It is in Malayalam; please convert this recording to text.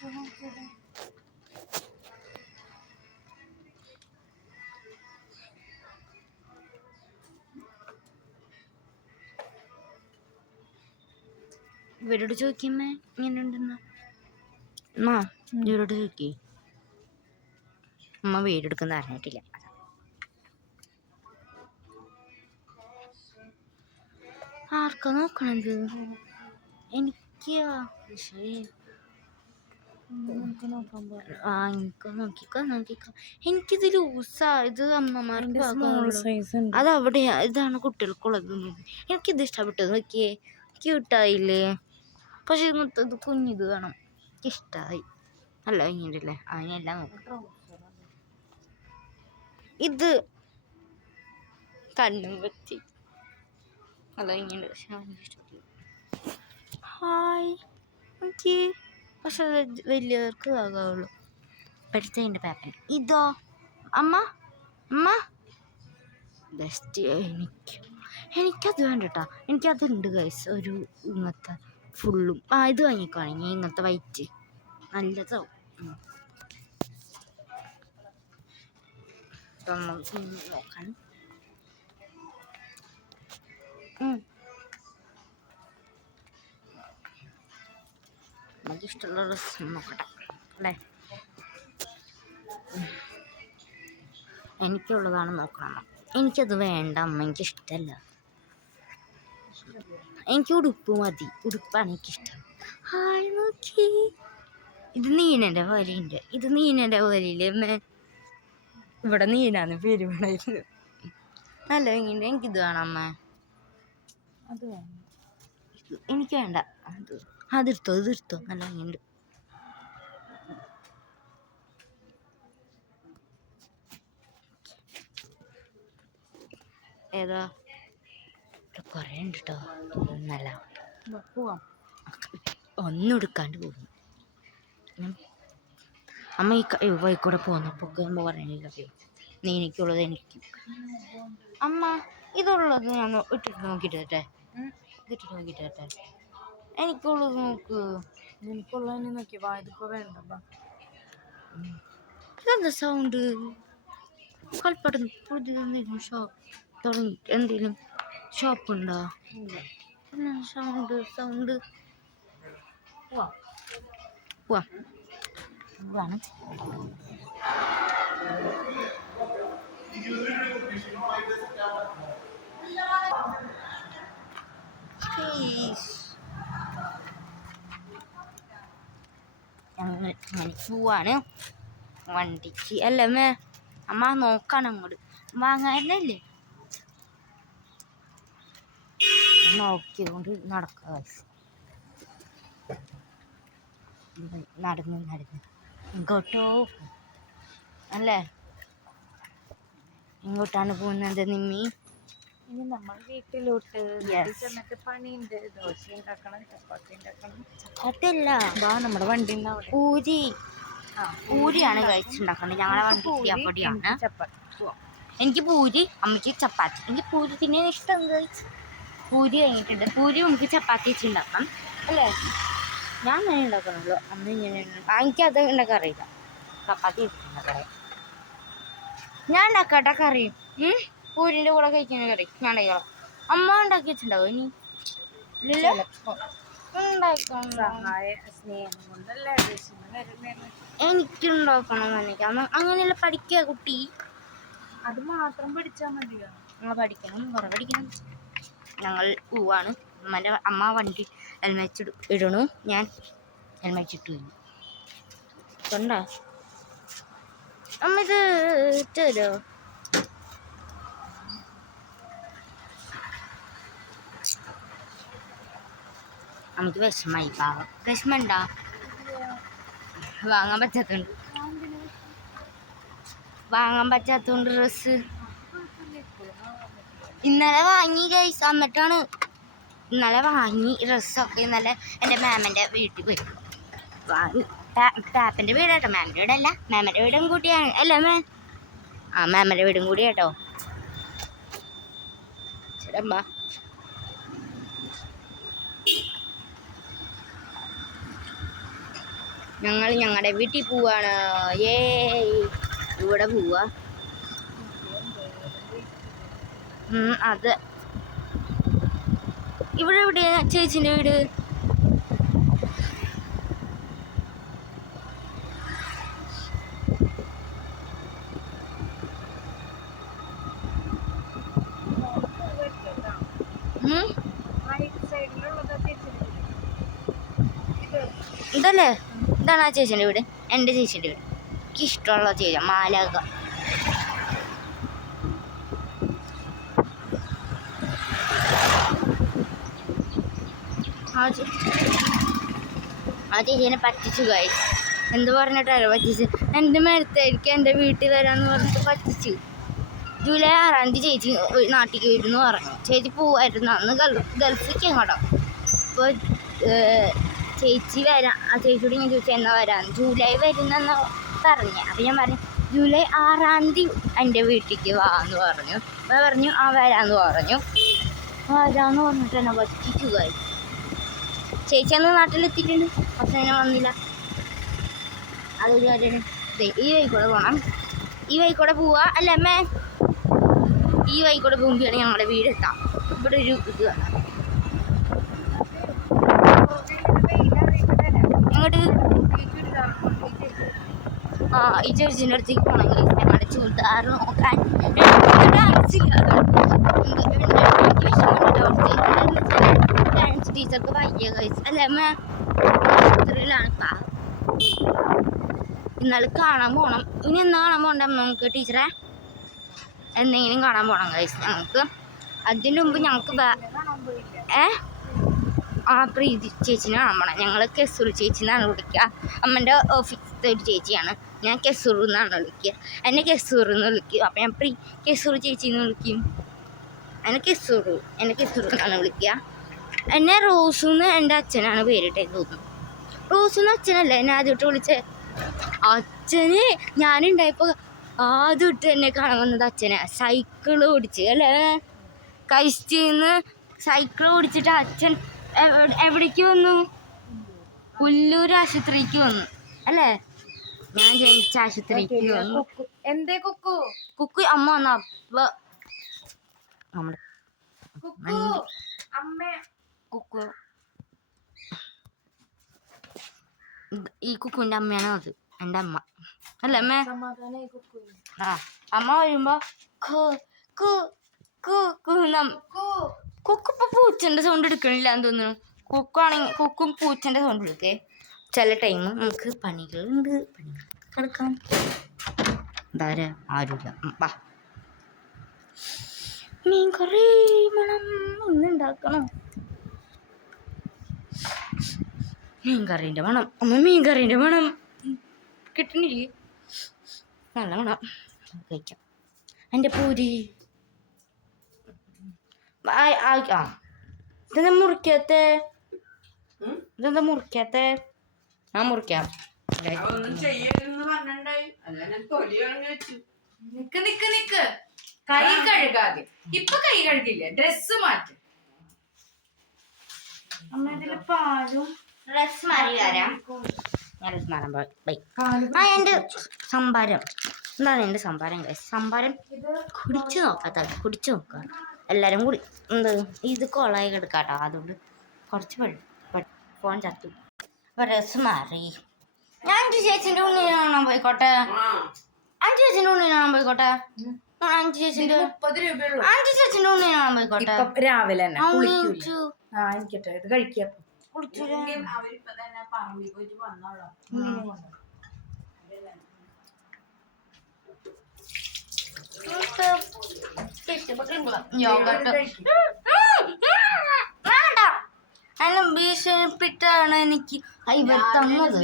ഇവരോട് ചോദിക്കുമ്പോ ഇങ്ങനെ ഉണ്ടെന്ന് അമ്മ ഇവരോട് ചോദിക്കേ. അമ്മ വീടെടുക്കുന്ന അറിഞ്ഞിട്ടില്ല. ആർക്കാ നോക്കണത്? എനിക്ക് നോക്കിക്കോ. എനിക്കിത് ലൂസാ. ഇത് അമ്മമാർക്ക് അത് അവിടെ ഇതാണ് കുട്ടികൾക്കുള്ളത്. എനിക്കിത് ഇഷ്ടപ്പെട്ടത്. നോക്കിയേ, ക്യൂട്ടായില്ലേ? പക്ഷെ ഇത് കുഞ്ഞിത് വേണം. എനിക്കിഷ്ടമായി. അല്ല ഇങ്ങനെയല്ലേ? അതിനെല്ലാം നോക്കാം. ഇത് കണ്ണും വെച്ച് അല്ല ഇങ്ങനെ. Hi okay. പക്ഷെ വലിയവർക്ക് ആകാവുള്ളൂ. പഠിച്ചതിൻ്റെ പേപ്പർ ഇതോ അമ്മ അമ്മ ബെസ്റ്റ്. എനിക്കത് വേണ്ട കേട്ടോ. എനിക്കതുണ്ട് ഗൈസ്. ഒരു ഇങ്ങനത്തെ ഫുള്ളും ഇത് വാങ്ങിക്കുവാണെങ്കിൽ ഇങ്ങനത്തെ വൈറ്റ് നല്ലതാവും. നോക്കാൻ നമുക്കിഷ്ടമുള്ള ഡ്രസ്സ് നോക്കട്ടെ അല്ലേ? എനിക്കുള്ളതാണ് നോക്കണം. എനിക്കത് വേണ്ട അമ്മ, എനിക്കിഷ്ടമല്ല. എനിക്ക് ഉടുപ്പ് മതി. ഉടുപ്പാണ് എനിക്കിഷ്ടം. ഹായ് നോക്കി, ഇത് നീനൻ്റെ പോലെയുണ്ട്. ഇത് നീനൻ്റെ പോലെയില്ലേ അമ്മ? ഇവിടെ നീനാന്ന് പേര് വേണമായിരുന്നു. നല്ല ഭംഗിയുണ്ട്. എനിക്കിത് വേണം അമ്മ. അത് വേണം. എനിക്ക് വേണ്ട. അതെടുത്തോ, ഇതെടുത്തോ. നല്ല ഭംഗിയുണ്ട്. ഏതാ? കുറേ ഉണ്ട് കേട്ടോ. നല്ല പോവാം. ഒന്നും എടുക്കാണ്ട് പോകും അമ്മ. ഈ വഴിക്കൂടെ പോകുന്നപ്പോൾ പറയണില്ല നീ എനിക്കുള്ളത് എനിക്ക്. അമ്മ ഇതുള്ളത് ഞാൻ ഇട്ടിട്ട് നോക്കിയിട്ട് തരട്ടെ? ഇതിട്ടിട്ട് നോക്കിയിട്ട് തരട്ടെ? എനിക്കുള്ളത് നോക്ക്. എനിക്കുള്ളതിന് നോക്കിയപ്പോൾ ഇതിപ്പോൾ വേണ്ട. ഇതെന്താ സൗണ്ട്? കൽപ്പടം പുതിയ ഷോപ്പ് തുടങ്ങി. എന്തെങ്കിലും ഷോപ്പുണ്ടോ? സൗണ്ട് പോവാ. ഞങ്ങൾ പോവാണ് വണ്ടിക്ക്. അല്ലേ അമ്മ? നോക്കാണ് അങ്ങോട്ട് വാങ്ങാനല്ലേ? നോക്കിക്കൊണ്ട് നടക്കുക. നടന്ന് ഇങ്ങോട്ടോ അല്ലേ? ഇങ്ങോട്ടാണ് പോകുന്നത് നിമ്മി. ഇനി നമ്മൾ വീട്ടിലോട്ട് ചെന്നിട്ട് പണിയുണ്ട്. ദോശ ഉണ്ടാക്കണം, ചപ്പാത്തി ഉണ്ടാക്കണം. ചപ്പാത്തിയല്ല, നമ്മുടെ വണ്ടി പൂരിയാണ് കഴിച്ചുണ്ടാക്കുന്നത്. ഞങ്ങളെ വണ്ടി അപ്പടിയാണ്. എനിക്ക് പൂരി, അമ്മയ്ക്ക് ചപ്പാത്തി. എനിക്ക് പൂരി തിന്നാൻ ഇഷ്ടം. പൂരി കഴിഞ്ഞിട്ടുണ്ട്. പൂരി നമുക്ക് ചപ്പാത്തി വെച്ചുണ്ടാക്കാം അല്ലേ? ഞാൻ അങ്ങനെ ഉണ്ടാക്കണല്ലോ. അമ്മ ഇങ്ങനെ എനിക്കത് ഉണ്ടാക്കാൻ അറിയില്ല. ചപ്പാത്തി വെച്ചിട്ടുണ്ടാക്കാം. ഞാൻ ഉണ്ടാക്കട്ടെ കറി. പൂരിൻ്റെ കൂടെ കഴിക്കുന്ന കറി ഞാൻ ഉണ്ടാക്കണം. അമ്മ ഉണ്ടാക്കി വെച്ചിട്ടുണ്ടാവും ഇനി? എനിക്കുണ്ടാക്കണം. അങ്ങനെയല്ല പഠിക്കുക കുട്ടി. അത് മാത്രം പഠിച്ചാൽ മതിയോ? പഠിക്കണം, കുറെ പഠിക്കണം. ഞങ്ങൾ പോവാണ്. അമ്മ വണ്ടി ഹെൽമെറ്റ് ഇടണു. ഞാൻ ഹെൽമെറ്റ് ഇട്ടു. കണ്ടോ അമ്മ? ഇത് ഇട്ടോ? നമുക്ക് വിഷമായി. പാവം വിഷമമുണ്ടോ? വാങ്ങാൻ പറ്റാത്തോണ്ട് ഡ്രസ്സ് ഇന്നലെ വാങ്ങി ഗൈസ്. എന്നിട്ടാണ് ഇന്നലെ വാങ്ങി ഡ്രസ്സൊക്കെ. ഇന്നലെ എൻ്റെ മാമൻ്റെ വീട്ടിൽ പോയി വാങ്ങി. പാപ്പൻ്റെ വീട് കേട്ടോ, മാമൻ്റെ വീടല്ല. മാമൻ്റെ വീടും കൂട്ടിയാണ് അല്ലേ മാമൻ്റെ വീടും കൂടി കേട്ടോ. ശരമ്മ ഞങ്ങൾ ഞങ്ങളുടെ വീട്ടിൽ പോവാണ്. ഇവിടെ പോവാ. അത് ഇവിടെ എവിടെയാ ചേച്ചിന്റെ വീട്? ഇതല്ലേ, ഇതാണ് ആ ചേച്ചിന്റെ വീട്. എൻ്റെ ചേച്ചിന്റെ വീട്. എനിക്ക് ഇഷ്ടമുള്ള ചേച്ചി മാലാക. ആ ചേച്ചീനെ പറ്റിച്ചു ഗൈസ്. എന്ത് പറഞ്ഞിട്ടല്ലോ പറ്റിച്ച്? എൻ്റെ മേലത്തായിരിക്കും എൻ്റെ വീട്ടിൽ വരാമെന്ന് പറഞ്ഞിട്ട് പറ്റിച്ചു. ജൂലൈ 6-ാം തീയതി ചേച്ചി നാട്ടിലേക്ക് വരുന്നു പറഞ്ഞു. ചേച്ചി പോവായിരുന്നു അന്ന് ഗൾഫിലേക്ക് എങ്ങോട്ടോ. അപ്പോൾ ചേച്ചി വരാം. ആ ചേച്ചിയോട് ഞാൻ ചോദിച്ചാൽ എന്നാ വരാമെന്ന്. ജൂലൈ വരുന്നെന്ന് പറഞ്ഞു. അപ്പോൾ ഞാൻ പറഞ്ഞു ജൂലൈ 6-ാം തീയതി എൻ്റെ വീട്ടിലേക്ക് വാന്ന് പറഞ്ഞു. അപ്പോൾ പറഞ്ഞു ആ വരാമെന്ന് പറഞ്ഞു. വരാമെന്ന് പറഞ്ഞിട്ട് എന്നെ പറ്റിച്ചു ഗൈസ്. ചേച്ചി അന്ന് നാട്ടിലെത്തിയിട്ടുണ്ട്, പക്ഷെ അങ്ങനെ വന്നില്ല. അതൊരു കാര്യമാണ്. ഈ വഴിക്കൂടെ പോകണം. ഈ വഴിക്കൂടെ പോവാ അല്ലേ അമ്മേ? ഈ വഴിക്കൂടെ പോകുമ്പോഴാണ് ഞങ്ങളുടെ വീടെത്താം. ഇവിടെ ഒരു ഇത് കാണാം. അങ്ങോട്ട് ഈ ചേച്ചിൻ്റെ അടുത്തേക്ക് പോകണമെങ്കിൽ ഞങ്ങളുടെ ചുരിദാർ നോക്കാൻ ഡാൻസ് ടീച്ചർക്ക് വയ്യ ഗൈസ് അല്ലേ അമ്മ? ഇത്രയിലാണിപ്പാ. ഇന്നാൾ കാണാൻ പോകണം. ഇനി എന്നാ കാണാൻ പോകണ്ടേ നമുക്ക് ടീച്ചറെ? എന്തെങ്കിലും കാണാൻ പോകണം ഗൈസ് ഞങ്ങൾക്ക്. അതിന് മുമ്പ് ഞങ്ങൾക്ക് പ്രീതി ചേച്ചിനെ കാണാൻ പോകണം. ഞങ്ങൾ കെസൂർ ചേച്ചി എന്നാണ് വിളിക്കുക. അമ്മൻ്റെ ഓഫീസിലത്തെ ഒരു ചേച്ചിയാണ്. ഞാൻ കെസൂർ എന്നാണ് വിളിക്കുക. എന്നെ കെസൂർ എന്ന് വിളിക്കും. അപ്പം ഞാൻ കെസൂർ ചേച്ചി എന്ന് വിളിക്കും. എന്നെ കെസൂർ എന്നാണ് വിളിക്കുക. എന്നെ റോസൂന്ന് എൻ്റെ അച്ഛനാണ് പേരിട്ടേന്ന് തോന്നുന്നു. റോസൂന്ന് അച്ഛനല്ലേ എന്നെ ആദ്യമായിട്ട് വിളിച്ചത്? അച്ഛന് ഞാനുണ്ടായപ്പോൾ ആദ്യമായിട്ട് എന്നെ കാണാൻ വന്നത് അച്ഛനെ. സൈക്കിൾ ഓടിച്ച് അല്ലേ, കൈസ്റ്റീന്ന് സൈക്കിൾ ഓടിച്ചിട്ട് അച്ഛൻ എവിടേക്ക് വന്നു? പുല്ലൂർ ആശുപത്രിക്ക് വന്നു അല്ലേ? ഞാൻ ജനിച്ച ആശുപത്രിക്ക് വന്നു. എന്തേ കുക്കു? കുക്കു അമ്മ വന്നു. അപ്പൊ നമ്മുടെ കുക്കു ഈ കുക്കുവിൻ്റെ അമ്മയാണ് അത്, എൻ്റെ അമ്മ അല്ലേ അമ്മ? അമ്മ വരുമ്പോ കുക്കു ഇപ്പൊ പൂച്ചന്റെ സൗണ്ട് എടുക്കണില്ല എന്ന് തോന്നുന്നു. കുക്കും പൂച്ചന്റെ സൗണ്ട് എടുക്കേ. ചില ടൈം നമുക്ക് പണികളുണ്ട്, പണികൾ കിടക്കാം. എന്താ ആരുമില്ല. മീൻകറി മണം ഇന്നുണ്ടാക്കണം. മീൻകറീൻ്റെ മണം അമ്മ, മീൻകറീൻ്റെ മണം കിട്ടണില്ലേ? നല്ല മണം. കഴിക്കാം. എൻ്റെ പൂരി ഇതെന്താ മുറിക്കാത്തെ? ഞാൻ മുറിക്കാം. നിക്ക് കൈ കഴുകാതെ. ഇപ്പൊ കൈ കഴുകില്ലേ? ഡ്രസ് മാറ്റി. അമ്മ ഇതില് പാലും ഡ്രസ് മാറി വരാം. എൻ്റെ സംഭാരം എന്താണ്? എൻ്റെ സംഭാരം സംഭാരം കുടിച്ചു നോക്കാം എല്ലാവരും കൂടി. എന്ത് ഇത് കൊളായി കിടക്കാട്ടോ, അതുകൊണ്ട് കുറച്ച് ഫോൺ ചത്തു. അപ്പൊ ഡ്രസ് മാറി. ഞാൻ അഞ്ചു ചേച്ചിന്റെ ഉണ്ണി കാണാൻ പോയിക്കോട്ടെ. അഞ്ചു ചേച്ചിന്റെ ഉണ്ണി കാണാൻ പോയിക്കോട്ടെ. അഞ്ചു ചേച്ചിന്റെ 30 രൂപയുള്ളൂ. ഉണ്ണി കാണാൻ പോയിക്കോട്ടെ. രാവിലെ എനിക്കട്ടെ ഇത് കഴിക്കാം. ഭീഷണിപ്പെട്ടാണ് എനിക്ക് ഇവർ തന്നത്.